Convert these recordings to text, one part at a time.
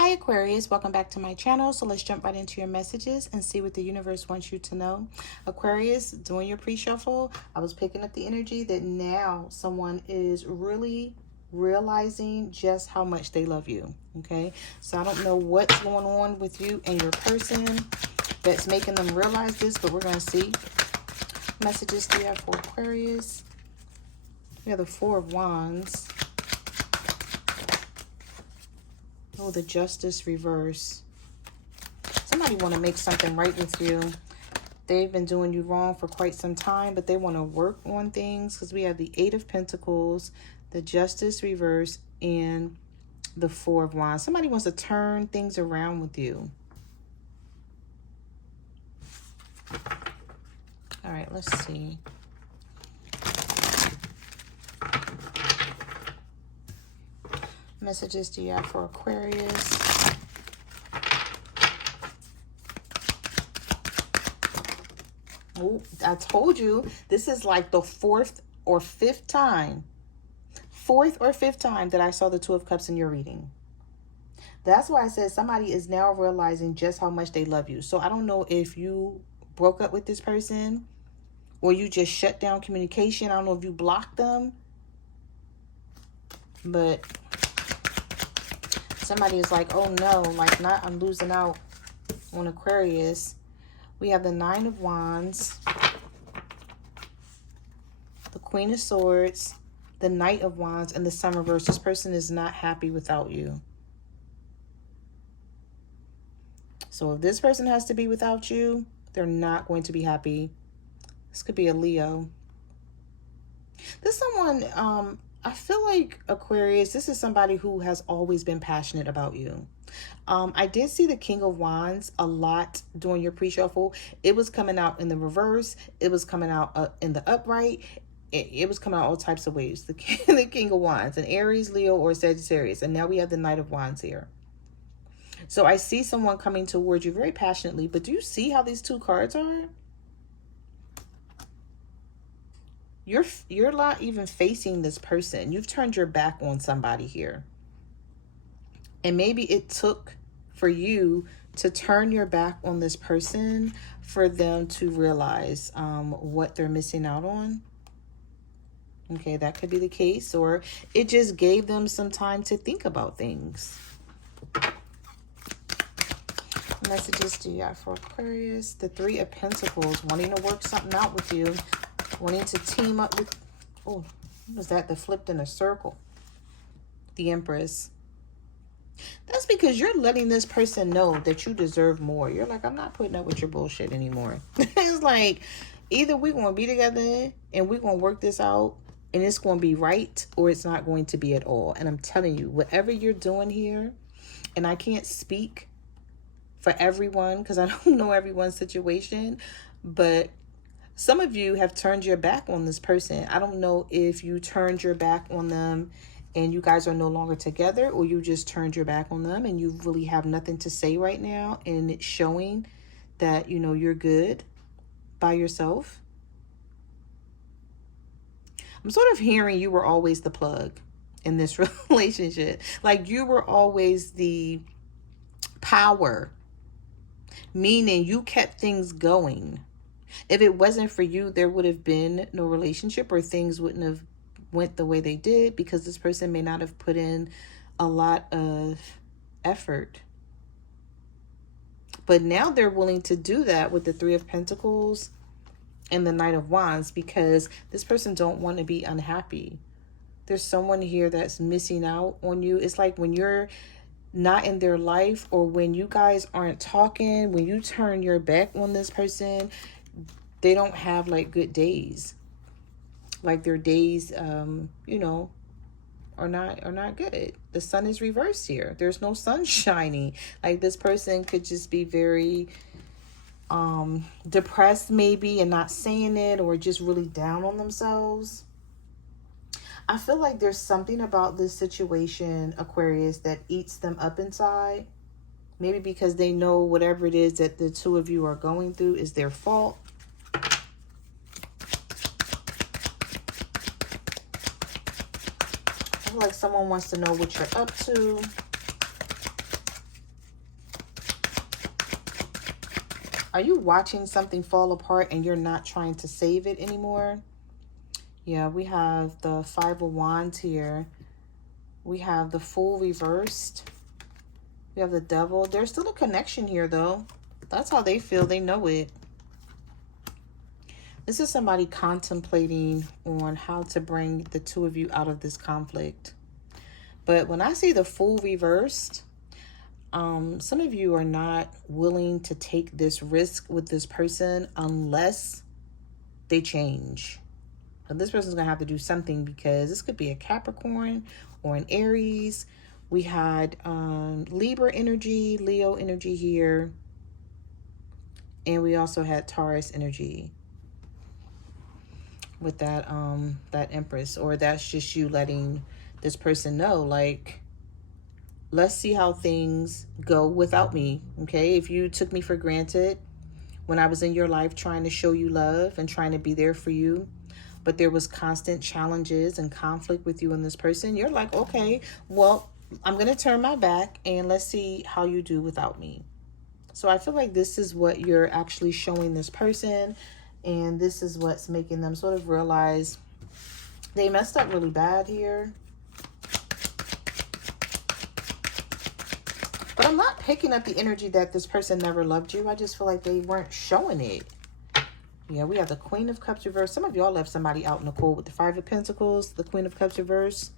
Hi Aquarius, welcome back to my channel. So let's jump right into your messages and see what the universe wants you to know. Aquarius, doing your pre-shuffle, I was picking up the energy that now someone is really realizing just how much they love you. Okay, so I don't know what's going on with you and your person that's making them realize this, but we're going to see. Messages do you have for Aquarius? We have the Four of Wands. Oh, the Justice reverse. Somebody want to make something right with you. They've been doing you wrong for quite some time, but they want to work on things because we have the Eight of Pentacles, the Justice reverse, and the Four of Wands. Somebody wants to turn things around with you. All right, let's see. Messages do you have for Aquarius? Oh, I told you, this is like the fourth or fifth time that I saw the Two of Cups in your reading. That's why I said somebody is now realizing just how much they love you. So I don't know if you broke up with this person or you just shut down communication. I don't know if you blocked them, but somebody is like, oh no, like not, I'm losing out on Aquarius. We have the Nine of Wands, the Queen of Swords, the Knight of Wands, and the Sun reverse. This person is not happy without you. So if this person has to be without you, they're not going to be happy. This could be a Leo. This is someone, I feel like Aquarius, this is somebody who has always been passionate about you. I did see the King of Wands a lot during your pre-shuffle. It was coming out in the reverse. It was coming out in the upright. It was coming out all types of ways. The King of Wands, an Aries, Leo, or Sagittarius. And now we have the Knight of Wands here. So I see someone coming towards you very passionately. But do you see how these two cards are? You're not even facing this person. You've turned your back on somebody here. And maybe it took for you to turn your back on this person for them to realize what they're missing out on. Okay, that could be the case. Or it just gave them some time to think about things. Messages do you have for Aquarius? The Three of Pentacles, wanting to work something out with you. Wanting to team up with, oh, what was that? The flipped in a circle. The Empress. That's because you're letting this person know that you deserve more. You're like, I'm not putting up with your bullshit anymore. It's like, either we're going to be together and we're going to work this out and it's going to be right, or it's not going to be at all. And I'm telling you, whatever you're doing here, and I can't speak for everyone because I don't know everyone's situation, but some of you have turned your back on this person. I don't know if you turned your back on them and you guys are no longer together, or you just turned your back on them and you really have nothing to say right now, and it's showing that, you know, you're good by yourself. I'm sort of hearing you were always the plug in this relationship. Like you were always the power, meaning you kept things going. If it wasn't for you, there would have been no relationship, or things wouldn't have went the way they did, because this person may not have put in a lot of effort. But now they're willing to do that with the Three of Pentacles and the Knight of Wands, because this person don't want to be unhappy. There's someone here that's missing out on you. It's like when you're not in their life, or when you guys aren't talking, when you turn your back on this person, they don't have like good days. Like their days, you know, are not good. The sun is reversed here. There's no sun shining. Like this person could just be very depressed maybe, and not saying it, or just really down on themselves. I feel like there's something about this situation, Aquarius, that eats them up inside. Maybe because they know whatever it is that the two of you are going through is their fault. I feel like someone wants to know what you're up to. Are you watching something fall apart and you're not trying to save it anymore? Yeah, we have the Five of Wands here. We have the Fool reversed. We have the Devil. There's still a connection here, though. That's how they feel. They know it. This is somebody contemplating on how to bring the two of you out of this conflict. But when I say the Fool reversed, some of you are not willing to take this risk with this person unless they change. So this person's going to have to do something, because this could be a Capricorn or an Aries. We had Libra energy, Leo energy here. And we also had Taurus energy with that Empress. Or that's just you letting this person know, like, let's see how things go without me, okay? If you took me for granted when I was in your life trying to show you love and trying to be there for you, but there was constant challenges and conflict with you and this person, you're like, okay, well, I'm going to turn my back and let's see how you do without me. So I feel like this is what you're actually showing this person, and this is what's making them sort of realize they messed up really bad here. But I'm not picking up the energy that this person never loved you. I just feel like they weren't showing it. Yeah, we have the Queen of Cups reversed. Some of y'all left somebody out in the cold with the Five of Pentacles, the Queen of Cups reversed.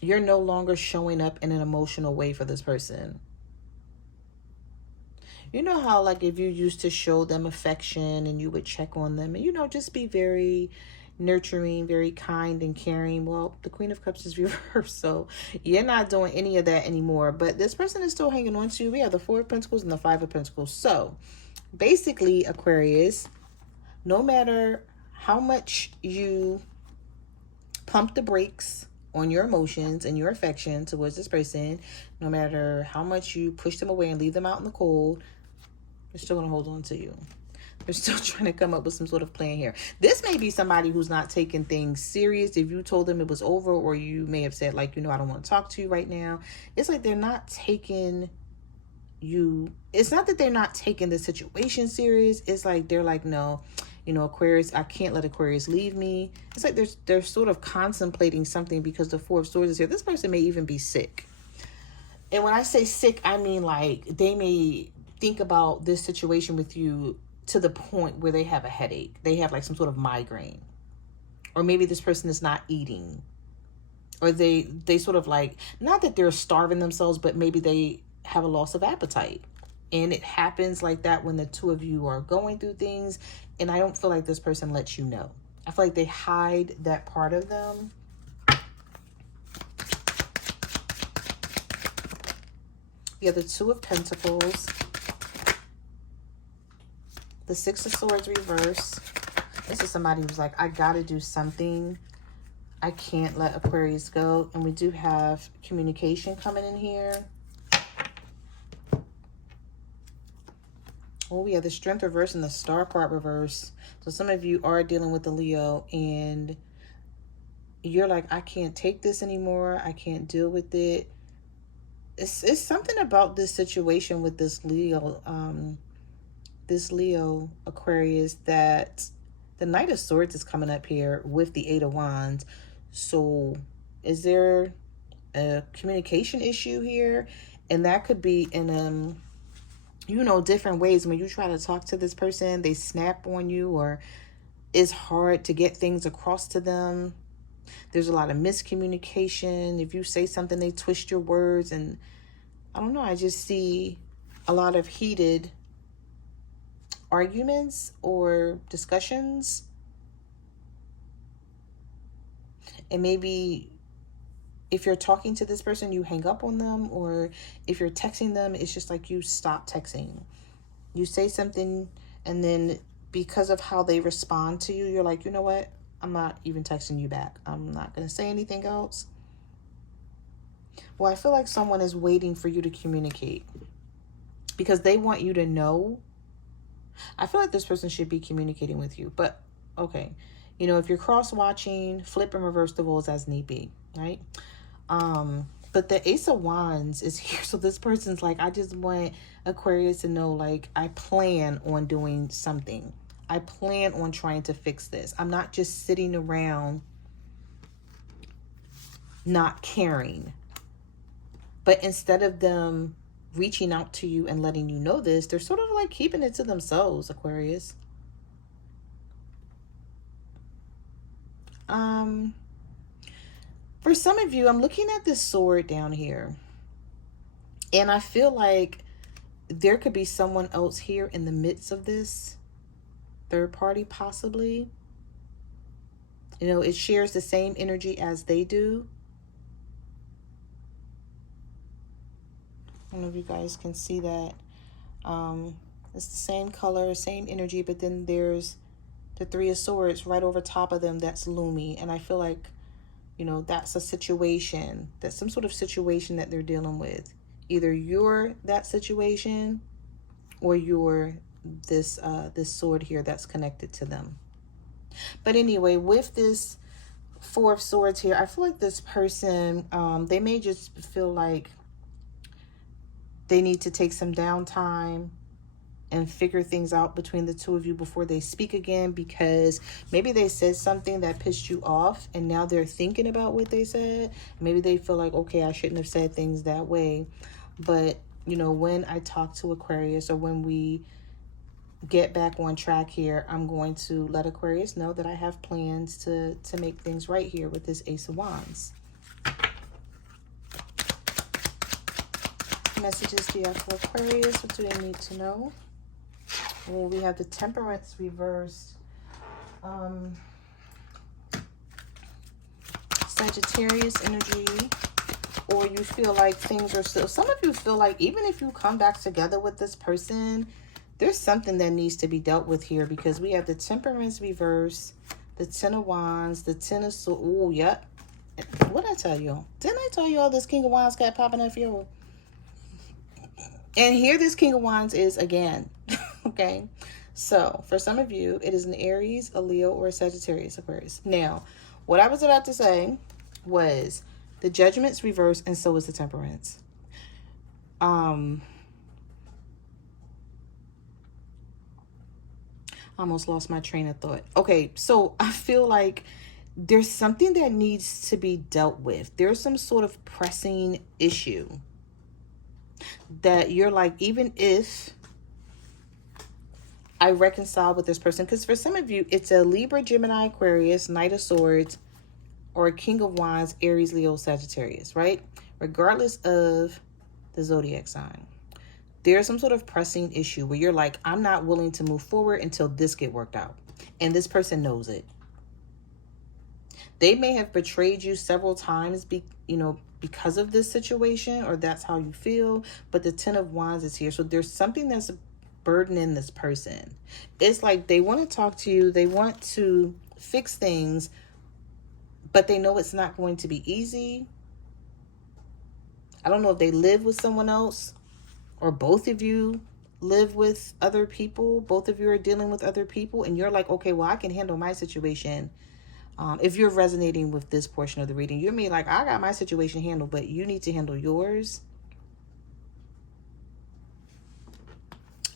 You're no longer showing up in an emotional way for this person. You know how, like, if you used to show them affection and you would check on them and, you know, just be very nurturing, very kind and caring. Well, the Queen of Cups is reversed, so you're not doing any of that anymore. But this person is still hanging on to you. We have the Four of Pentacles and the Five of Pentacles. So basically, Aquarius, no matter how much you pump the brakes on your emotions and your affection towards this person, no matter how much you push them away and leave them out in the cold, they're still going to hold on to you. They're still trying to come up with some sort of plan here. This may be somebody who's not taking things serious. If you told them it was over, or you may have said, like, you know, I don't want to talk to you right now. It's like they're not taking you. It's not that they're not taking the situation serious. It's like they're like, no, you know, Aquarius, I can't let Aquarius leave me. It's like they're sort of contemplating something, because the Four of Swords is here. This person may even be sick. And when I say sick, I mean like they may think about this situation with you to the point where they have a headache. They have like some sort of migraine. Or maybe this person is not eating. Or they sort of like, not that they're starving themselves, but maybe they have a loss of appetite. And it happens like that when the two of you are going through things. And I don't feel like this person lets you know. I feel like they hide that part of them. You have the Two of Pentacles. The Six of Swords reverse. This is somebody who's like, I gotta do something. I can't let Aquarius go. And we do have communication coming in here. Oh, we have the Strength reverse and the Star card reverse. So some of you are dealing with the Leo and you're like, I can't take this anymore. I can't deal with it. It's something about this situation with this Leo Aquarius, that the Knight of Swords is coming up here with the Eight of Wands. So is there a communication issue here? And that could be in you know, different ways. When you try to talk to this person, they snap on you, or it's hard to get things across to them. There's a lot of miscommunication. If you say something, they twist your words. And I don't know, I just see a lot of heated arguments or discussions. And maybe if you're talking to this person, you hang up on them. Or if you're texting them, it's just like you stop texting. You say something, and then because of how they respond to you, you're like, you know what? I'm not even texting you back. I'm not going to say anything else. Well, I feel like someone is waiting for you to communicate, because they want you to know. I feel like this person should be communicating with you. But, okay. You know, if you're cross-watching, flip and reverse the roles as need be, right? But the Ace of Wands is here. So this person's like, I just want Aquarius to know, like, I plan on doing something. I plan on trying to fix this. I'm not just sitting around not caring. But instead of them reaching out to you and letting you know this, they're sort of like keeping it to themselves, Aquarius. For some of you, I'm looking at this sword down here, and I feel like there could be someone else here in the midst of this. Third party, possibly. You know, it shares the same energy as they do. I don't know if you guys can see that. It's the same color, same energy, but then there's the Three of Swords right over top of them that's looming. And I feel like, you know, that's a situation. That's some sort of situation that they're dealing with. Either you're that situation or you're this sword here that's connected to them. But anyway, with this Four of Swords here, I feel like this person, they may just feel like they need to take some downtime and figure things out between the two of you before they speak again, because maybe they said something that pissed you off and now they're thinking about what they said. Maybe they feel like, okay, I shouldn't have said things that way. But, you know, when I talk to Aquarius, or when we get back on track here, I'm going to let Aquarius know that I have plans to make things right here with this Ace of Wands. Messages do you have for Aquarius? What do they need to know? Well, we have the Temperance reversed. Sagittarius energy. Or you feel like things are still... Some of you feel like even if you come back together with this person, there's something that needs to be dealt with here, because we have the Temperance reverse, the Ten of Wands, the Ten of Swords. Oh, yep. What did I tell you? Didn't I tell you all this King of Wands kept popping up here? And here this King of Wands is again. Okay. So for some of you, it is an Aries, a Leo, or a Sagittarius, Aquarius. Now, what I was about to say was the Judgment's reversed, and so is the Temperance. I almost lost my train of thought. Okay, so I feel like there's something that needs to be dealt with. There's some sort of pressing issue that you're like, even if I reconcile with this person, because for some of you, it's a Libra, Gemini, Aquarius, Knight of Swords, or a King of Wands, Aries, Leo, Sagittarius, right? Regardless of the zodiac sign, there's some sort of pressing issue where you're like, I'm not willing to move forward until this get worked out. And this person knows it. They may have betrayed you several times, because of this situation, or that's how you feel. But the Ten of Wands is here. So there's something that's burdening this person. It's like they want to talk to you. They want to fix things, but they know it's not going to be easy. I don't know if they live with someone else, or both of you live with other people. Both of you are dealing with other people, and you're like, okay, well, I can handle my situation. If you're resonating with this portion of the reading, you're me like, I got my situation handled, but you need to handle yours.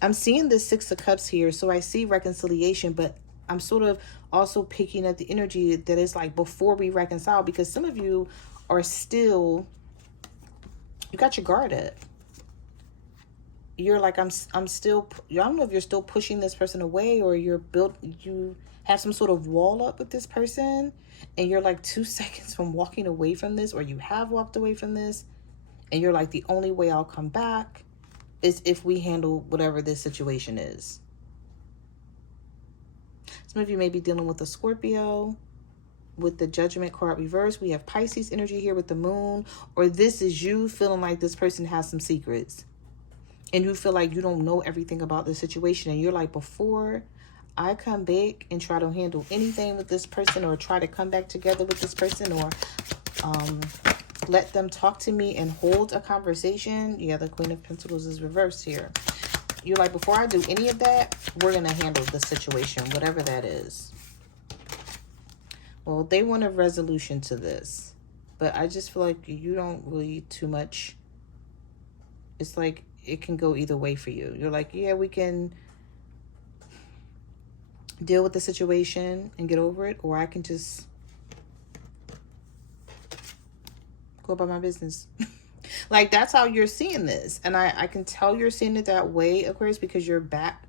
I'm seeing this Six of Cups here, so I see reconciliation, but I'm sort of also picking up the energy that is like before we reconcile, because some of you are still, you got your guard up. You're like, I'm still, I don't know if you're still pushing this person away, or you have some sort of wall up with this person, and you're like 2 seconds from walking away from this, or you have walked away from this, and you're like, the only way I'll come back is if we handle whatever this situation is. Some of you may be dealing with a Scorpio. With the Judgment card reversed, we have Pisces energy here with the Moon, or this is you feeling like this person has some secrets, and you feel like you don't know everything about the situation, and you're like, before I come back and try to handle anything with this person, or try to come back together with this person, or let them talk to me and hold a conversation. Yeah, the Queen of Pentacles is reversed here. You're like, before I do any of that, we're going to handle the situation, whatever that is. Well, they want a resolution to this. But I just feel like you don't really too much. It's like it can go either way for you. You're like, yeah, we can deal with the situation and get over it, or I can just go about my business. Like, that's how you're seeing this. And I can tell you're seeing it that way, Aquarius, because your back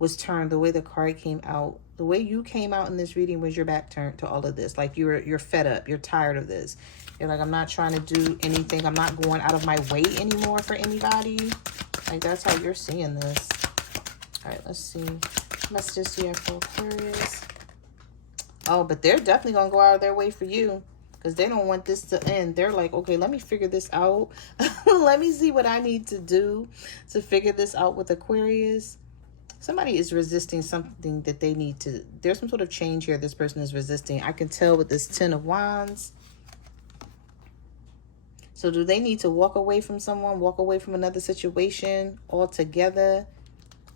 was turned. The way the card came out, the way you came out in this reading was your back turned to all of this. Like, you're fed up. You're tired of this. You're like, I'm not trying to do anything. I'm not going out of my way anymore for anybody. Like, that's how you're seeing this. All right, let's see. Messages here for Aquarius. Oh, but they're definitely going to go out of their way for you, because they don't want this to end. They're like, okay, let me figure this out. Let me see what I need to do to figure this out with Aquarius. Somebody is resisting something that they need to. There's some sort of change here this person is resisting. I can tell with this 10 of Wands. So do they need to walk away from someone, walk away from another situation altogether?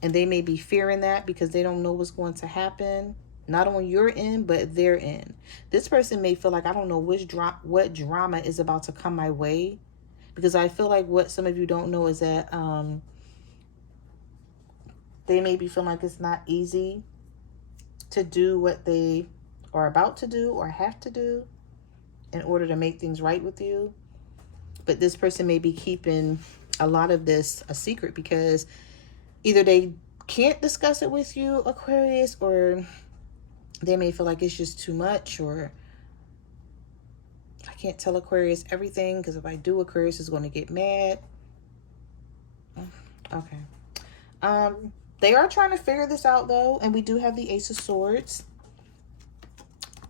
And they may be fearing that because they don't know what's going to happen. Not on your end, but their end. This person may feel like, I don't know what drama is about to come my way. Because I feel like what some of you don't know is that they may be feeling like it's not easy to do what they are about to do or have to do in order to make things right with you. But this person may be keeping a lot of this a secret because either they can't discuss it with you, Aquarius, or they may feel like it's just too much, or I can't tell Aquarius everything because if I do, Aquarius is going to get mad. Okay. They are trying to figure this out, though, and we do have the Ace of Swords.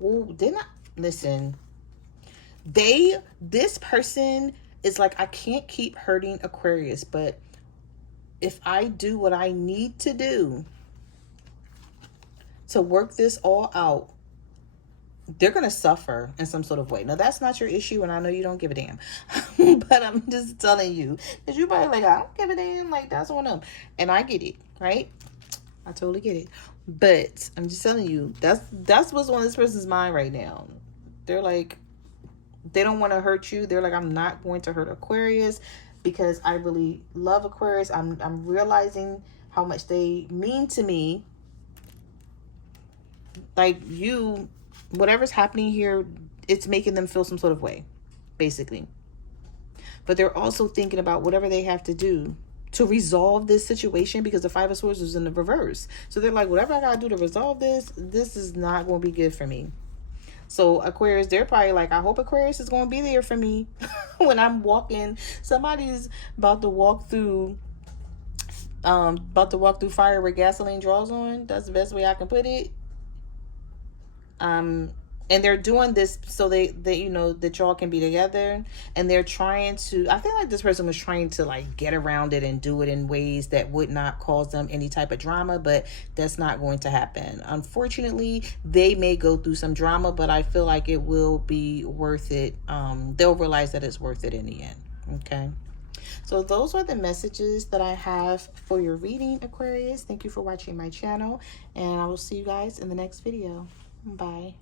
Oh, didn't I? Listen. This person is like, I can't keep hurting Aquarius, but if I do what I need to do to work this all out, they're going to suffer in some sort of way. Now, that's not your issue, and I know you don't give a damn. But I'm just telling you, because you're probably like, I don't give a damn. Like, that's on them. And I get it, right? I totally get it. But I'm just telling you, that's what's on this person's mind right now. They're like, they don't want to hurt you. They're like, I'm not going to hurt Aquarius because I really love Aquarius. I'm realizing how much they mean to me. Like, you, whatever's happening here, it's making them feel some sort of way, basically. But they're also thinking about whatever they have to do to resolve this situation, because the Five of Swords is in the reverse. So they're like, whatever I gotta do to resolve this is not going to be good for me. So Aquarius, they're probably like, I hope Aquarius is going to be there for me when I'm walking. Somebody's about to walk through fire where gasoline draws on. That's the best way I can put it. And they're doing this so they you know, that y'all can be together, and they're trying to, I feel like this person was trying to like get around it and do it in ways that would not cause them any type of drama, but that's not going to happen. Unfortunately, they may go through some drama, but I feel like it will be worth it. They'll realize that it's worth it in the end. Okay. So those are the messages that I have for your reading, Aquarius. Thank you for watching my channel, and I will see you guys in the next video. Bye.